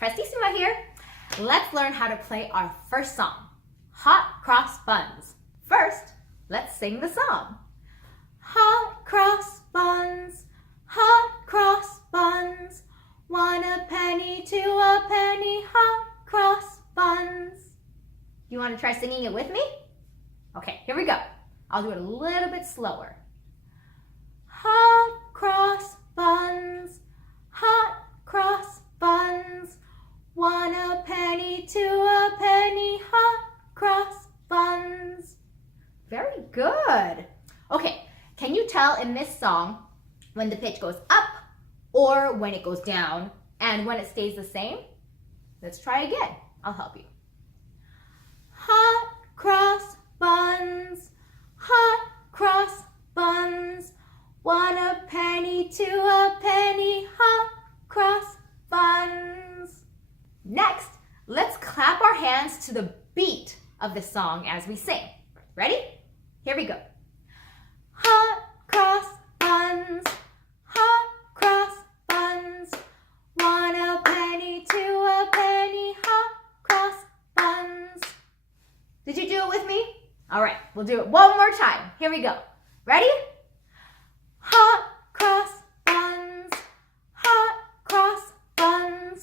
Prestissima here. Let's learn how to play our first song, Hot Cross Buns. First, let's sing the song. Hot cross buns, hot cross buns, 1 a penny, 2 a penny, hot cross buns. You want to try singing it with me? Okay, here we go. I'll do it a little bit slower. Hot cross buns, hot cross buns, 1 a penny, 2 a penny, hot cross buns. Very good. Okay, can you tell in this song when the pitch goes up or when it goes down and when it stays the same? Let's try again. I'll help you. Hot cross buns, hot cross buns, 1 a penny, 2 a penny, hot cross buns. Next, let's clap our hands to the beat of the song as we sing. Ready? Here we go. Hot cross buns, hot cross buns, 1 a penny, 2 a penny, hot cross buns. Did you do it with me? All right, we'll do it one more time. Here we go. Ready? Hot cross buns, hot cross buns,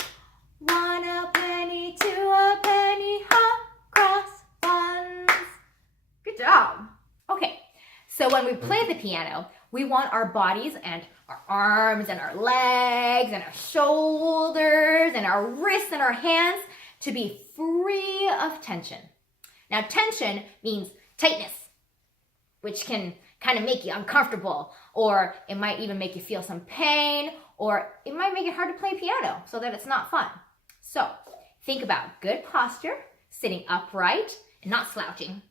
1 a penny, 2 a penny, hot cross buns. Good job. Okay, so when we play the piano, we want our bodies and our arms and our legs and our shoulders and our wrists and our hands to be free of tension. Now, tension means tightness, which can kind of make you uncomfortable, or it might even make you feel some pain, or it might make it hard to play piano so that it's not fun. So think about good posture, sitting upright and not slouching.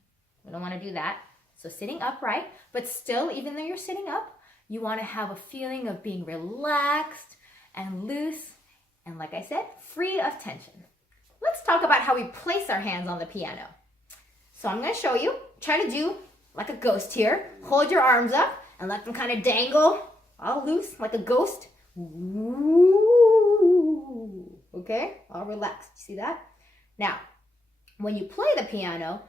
We don't want to do that. So sitting upright, but still, even though you're sitting up, you want to have a feeling of being relaxed and loose, and like I said, free of tension. Let's talk about how we place our hands on the piano. So I'm going to show you. Try to do like a ghost here. Hold your arms up and let them kind of dangle all loose like a ghost. Ooh. Okay, all relaxed. See that? Now, when you play the piano,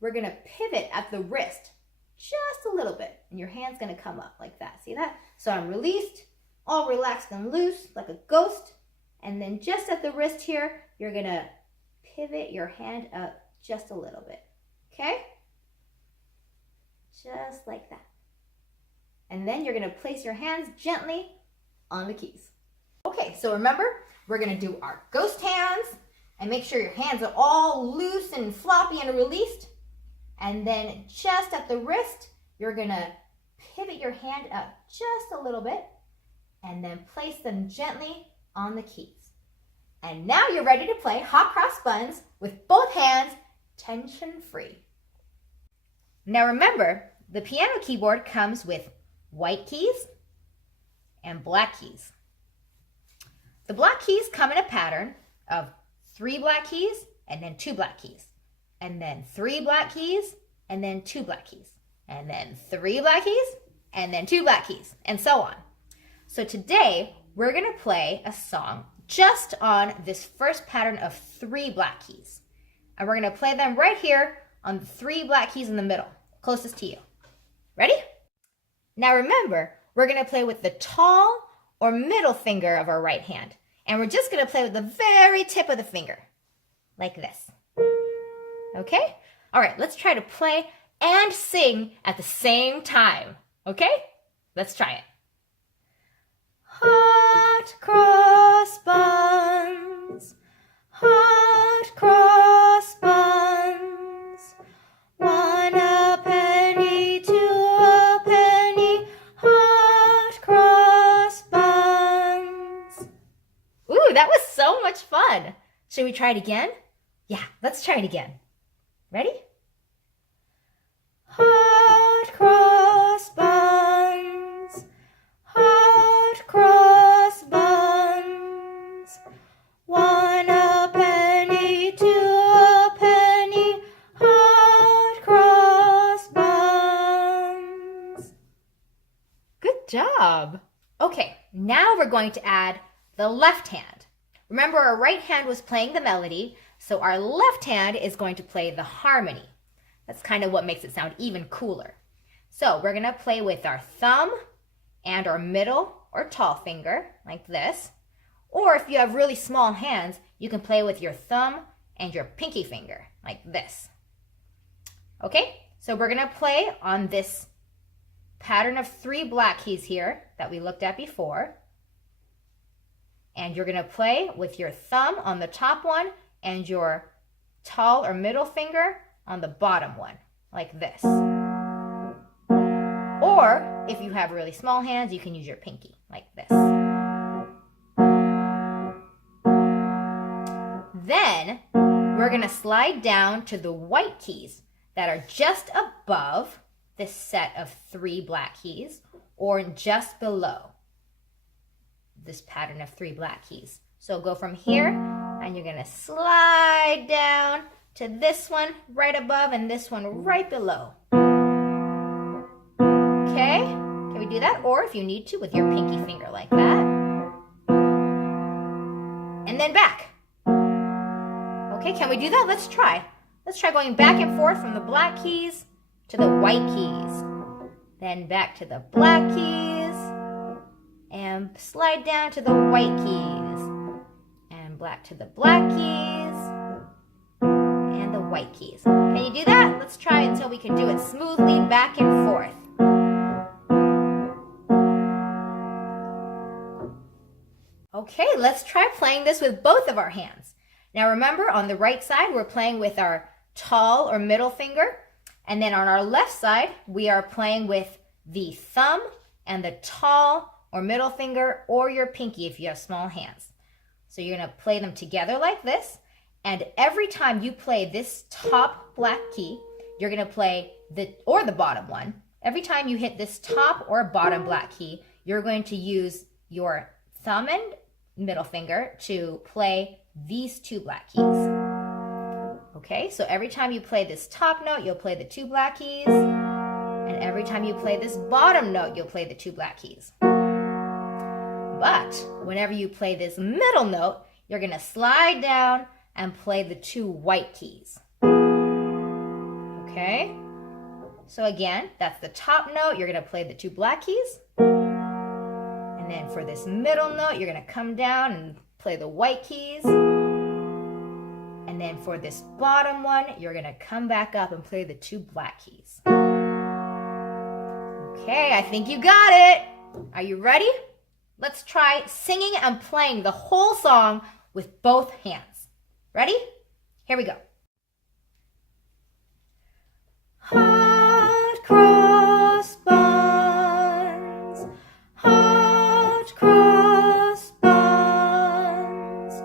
we're going to pivot at the wrist just a little bit, and your hand's going to come up like that. See that? So I'm released, all relaxed and loose like a ghost, and then just at the wrist here, you're going to pivot your hand up just a little bit. Okay? Just like that. And then you're going to place your hands gently on the keys. Okay, so remember, we're going to do our ghost hands and make sure your hands are all loose and floppy and released. And then just at the wrist, you're going to pivot your hand up just a little bit and then place them gently on the keys. And now you're ready to play Hot Cross Buns with both hands tension-free. Now remember, the piano keyboard comes with white keys and black keys. The black keys come in a pattern of 3 black keys and then 2 black keys, and then 3 black keys and then 2 black keys, and then 3 black keys and then 2 black keys, and so on. So today we're going to play a song just on this first pattern of 3 black keys. And we're going to play them right here on the 3 black keys in the middle, closest to you. Ready? Now remember, we're going to play with the tall or middle finger of our right hand. And we're just going to play with the very tip of the finger, like this. Okay? All right, let's try to play and sing at the same time. Okay? Let's try it. Hot cross buns, hot cross buns, 1 a penny, 2 a penny, hot cross buns. Ooh, that was so much fun. Should we try it again? Yeah, let's try it again. Ready? Hot cross buns, hot cross buns, 1 a penny, 2 a penny, hot cross buns. Good job. Okay, now we're going to add the left hand. Remember, our right hand was playing the melody, so our left hand is going to play the harmony. That's kind of what makes it sound even cooler. So we're going to play with our thumb and our middle or tall finger, like this. Or if you have really small hands, you can play with your thumb and your pinky finger, like this. Okay, so we're going to play on this pattern of 3 black keys here that we looked at before. And you're going to play with your thumb on the top one and your tall or middle finger on the bottom one, like this. Or if you have really small hands, you can use your pinky, like this. Then we're going to slide down to the white keys that are just above this set of 3 black keys, or just below this pattern of 3 black keys. So go from here and you're going to slide down to this one right above and this one right below. Okay, can we do that? Or if you need to, with your pinky finger like that. And then back. Okay, can we do that? Let's try. Let's try going back and forth from the black keys to the white keys. Then back to the black keys. And slide down to the white keys. And back to the black keys. And the white keys. Can you do that? Let's try until we can do it smoothly back and forth. Okay, let's try playing this with both of our hands. Now remember, on the right side, we're playing with our tall or middle finger. And then on our left side, we are playing with the thumb and the tall or middle finger, or your pinky if you have small hands. So you're going to play them together like this. And every time you play this top black key, you're going to play the bottom one. Every time you hit this top or bottom black key, you're going to use your thumb and middle finger to play these 2 black keys. Okay, so every time you play this top note, you'll play the 2 black keys. And every time you play this bottom note, you'll play the 2 black keys. But whenever you play this middle note, you're going to slide down and play the 2 white keys. Okay? So again, that's the top note. You're going to play the 2 black keys. And then for this middle note, you're going to come down and play the white keys. And then for this bottom one, you're going to come back up and play the 2 black keys. Okay, I think you got it. Are you ready? Let's try singing and playing the whole song with both hands. Ready? Here we go. Hot cross buns, hot cross buns,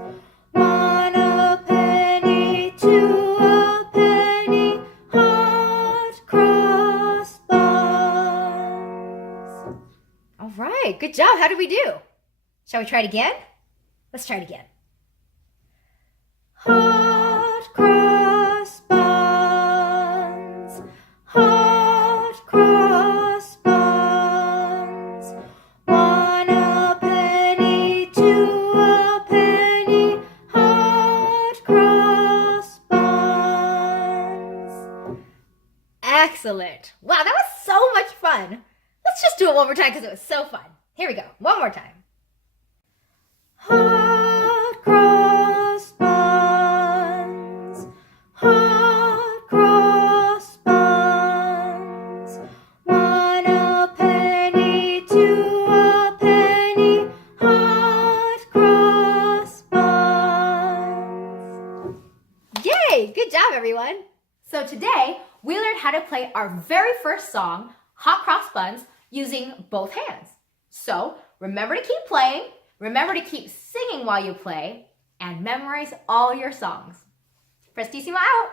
1 a penny, 2 a penny, hot cross buns. All right, good job. How did we do? Shall we try it again? Let's try it again. Hot cross buns, hot cross buns, 1 a penny, 2 a penny, hot cross buns. Excellent. Wow, that was so much fun. Let's just do it one more time because it was so fun. Here we go. One more time. Hot cross buns, hot cross buns, 1 a penny, 2 a penny, hot cross buns. Yay! Good job, everyone. So today, we learned how to play our very first song, Hot Cross Buns, using both hands. So remember to keep playing, remember to keep singing while you play, and memorize all your songs. Prestissima out!